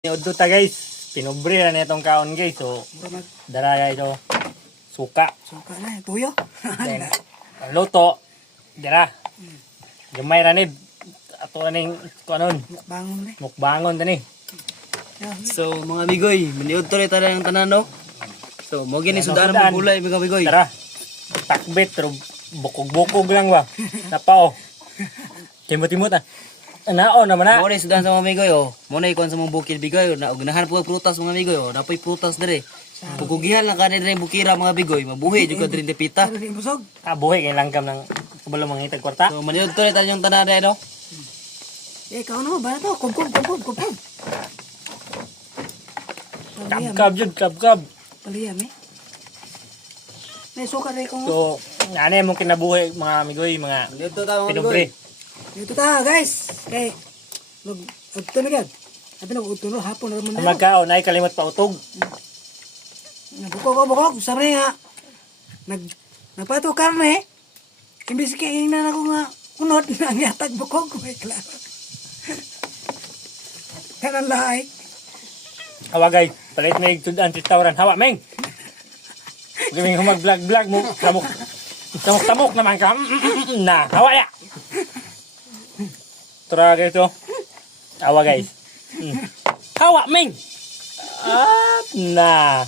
Niudto ta guys, pinobre na itong kaon guys. So, daraya ito. Suka. Suka na, tuyo. Then, ang luto, dira. Gamay ranid. Ato aning kuanon, Bangon na. mukbangon tani. So mga bigoy, maniud tuloy tayo ng tanan no. So mo gini sudan sudan. mo gulay mga bigoy. Tara. Takbit pero bukog-bukog lang ba. Napao. Timot-timot ah. Naon naman na. Mo ni sudan sa mga bigoy oh. Mo na ikon sa mga bukid bigoy na ganahan po prutas mga bigoy oh. Napoy prutas dire. Pukugihan lang kanina dire bukira mga bigoy, mabuhi jud ka dire depita. Ano yung busog? Ah, buhay kay langgam ng kabalo mangitag kwarta. So maniud tuloy tayo ng tanan no. Ikaw naman, ba na to? Kumpum. Kabkab jud, kabkab. Paliyam eh. May suka rin ko. So, ano yung kinabuhi mga amigoy, mga Maniud to tayo mga bigoy. pinobre. Dito ta guys. Kay, ito na gad. Sabi na, ito na hapon na naman Kung na. magkaon ay kalimot pa utog. Bukog. Sabi nga, nagpato karne. Imbis kainin na ako nga, unod na ang yatag bukog. May klaro. Kanan lahay. Hawa guys, palit na yung sudan restaurant. Hawa, meng! Gawin ko mag-vlog mo. Tamok naman ka. Na, hawa ya! Tara guys oh. Hawa guys. Hawa, meng! At na.